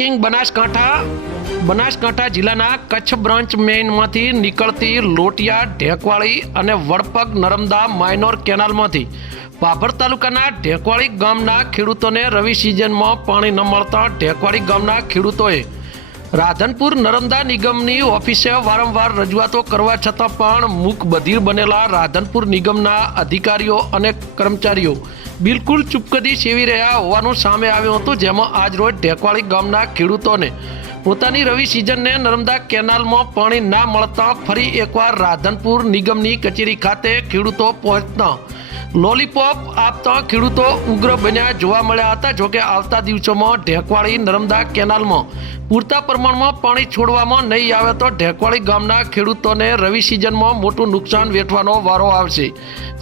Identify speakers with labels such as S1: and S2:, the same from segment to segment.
S1: Breaking Banaskantha Banaskantha જિલ્લાના Kutch branch મેઇનમાંથી નીકળતી લોટિયા, ઢેકવાળી અને વડપગ નર્મદા માઇનોર કેનાલમાંથી પાભર તાલુકાના ઢેકવાળી ગામના ખેડૂતોને રવિ સિઝનમાં પાણી ન મળતા ઢેકવાળી ગામના ખેડૂતોએ રાધનપુર નર્મદા નિગમની ઓફિસે વારંવાર રજૂઆતો કરવા છતાં પણ મૂક બધીર બનેલા રાધનપુર નિગમના અધિકારીઓ અને કર્મચારીઓ બિલકુલ ચૂપકદી સેવી રહ્યા હોવાનું સામે આવ્યું હતું, જેમાં આજરોજ ઢેકવાળી ગામના ખેડૂતોને પોતાની રવિ સિઝનને નર્મદા કેનાલમાં પાણી ના મળતા ફરી એકવાર રાધનપુર નિગમની કચેરી ખાતે ખેડૂતો પહોંચતા લોલીપોપ આપતા ખેડૂતો ઉગ્ર બન્યા જોવા મળ્યા હતા, જોકે આવતા દિવસોમાં ઢેકવાળી નર્મદા કેનાલમાં પૂરતા પ્રમાણમાં પાણી છોડવામાં નહીં આવે તો ઢેકવાળી ગામના ખેડૂતોને રવિ સિઝનમાં મોટું નુકસાન વેઠવાનો વારો આવશે.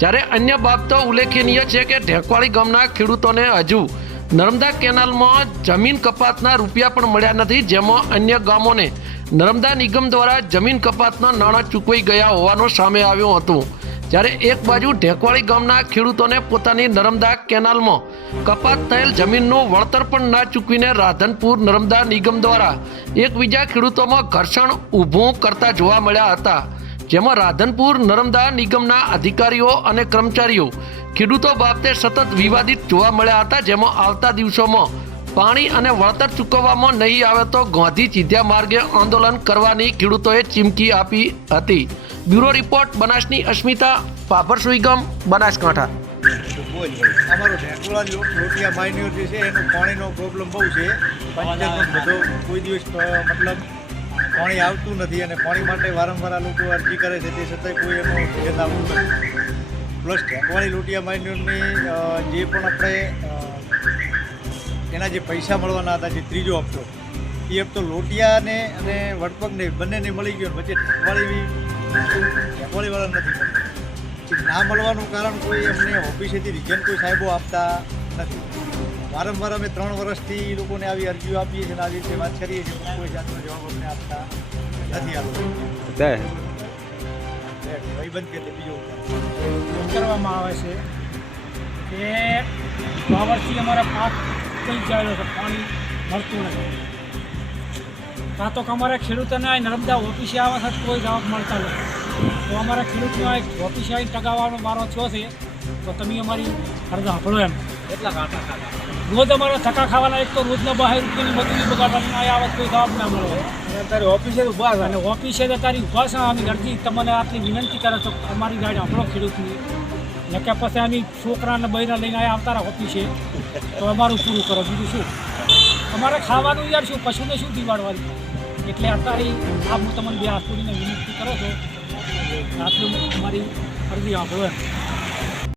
S1: જ્યારે અન્ય બાબતો ઉલ્લેખનીય છે કે ઢેકવાળી ગામના ખેડૂતોને હજુ નર્મદા કેનાલમાં જમીન કપાતના રૂપિયા પણ મળ્યા નથી, જેમાં અન્ય ગામોને નર્મદા નિગમ દ્વારા જમીન કપાતના નાણાં ચૂકવાઈ ગયા હોવાનું સામે આવ્યું હતું. જ્યારે એક બાજુ ઢેકવાળી ગામના ખેડૂતોને પોતાની નર્મદા કેનાલમાં કપાત થયેલ જમીનનું વળતર પણ ના ચૂકવીને રાધનપુર નર્મદા નિગમ દ્વારા એકબીજા ખેડૂતોમાં ઘર્ષણ ઊભું કરતા જોવા મળ્યા હતા, જેમાં રાધનપુર નર્મદા નિગમના અધિકારીઓ અને કર્મચારીઓ ખેડૂતો બાબતે સતત વિવાદિત જોવા મળ્યા હતા, જેમાં આવતા દિવસોમાં પાણી અને વળતર ચૂકવવામાં નહીં આવે તો ગાંધી ચીધ્યા માર્ગે આંદોલન કરવાની ખેડૂતોએ ચીમકી આપી હતી. બ્યુરો રિપોર્ટ, બનાસની અસ્મિતા પાભર સુઈગમ, બનાસકાંઠા.
S2: અમારો ઢેંકુળા લોટિયા માઇન્યોર જે છે. એનો પાણીનો પ્રોબ્લેમ બહુ છે પંચાયતનો બધો કોઈ દિવસ મતલબ પાણી આવતું નથી અને પાણી માટે વારંવાર આ લોકો અરજી કરે છે તે છતાંય કોઈ એનો ભેદ આવતું નથી પ્લસ ઢેંકવાળી લોટિયા માઇન્યોરની જે પણ આપણે, એના જે પૈસા મળવાના હતા, જે ત્રીજો હપ્તો, એ હપ્તો લોટિયાને અને વડપગને બંનેને મળી ગયો વચ્ચે ઢેંકવાળી ઢેંકવાળીવાળા નથી મળતું. ના મળવાનું કારણ કોઈ એમને ઓફિસેથી રિઝન કોઈ સાહેબો આપતા નથી. વારંવાર અમે ત્રણ વર્ષથી એ લોકોને આવી અરજીઓ આપીએ છીએ અને આવી રીતે વાત કરીએ છીએ પણ કોઈ જાતનો જવાબ અમને આપતા નથી આવતો. લોકો ભાઈબંધ કે તે બીજો
S3: કરવામાં આવે છે કે વાવરથી અમારા પાક થઈ ગયેલો છે? પાણી મળતું નથી. કાં તો અમારા ખેડૂતોને નર્મદા ઓફિસે આવવા છતાં કોઈ જવાબ મળતા નથી. તો અમારા ખેડૂતનો એક ઓફિસે આવીને ટકાવવાનો મારો થયો છે તો તમે અમારી ફરજ સાંભળો એમ.
S2: એટલા કાંટા ખાધા?
S3: રોજ અમારા થકા ખાવાના એક તો રોજના બહાર રૂપિયાની મજૂરી બગાડવાની આ આવે કોઈ જવાબ ના મળે.
S2: અને અત્યારે ઓફિસે ઊભા છે.
S3: અને ઓફિસે તારી ઊભા છે આની અરજી તમને આટલી વિનંતી કરે છો અમારી ગાડી આપણો ખેડૂતની. ને કે પછી આની છોકરાને બૈરા લઈને આવ્યા આવતા ઓફિસે. તો અમારું પૂરું કરો. બીજું શું? અમારે ખાવાનું યાર શું પશુને શું દિવાડવાનું એટલે અત્યારે આ હું તમને બે હાથ વિનંતી કરો છો. આટલું મારી અરજી એમ.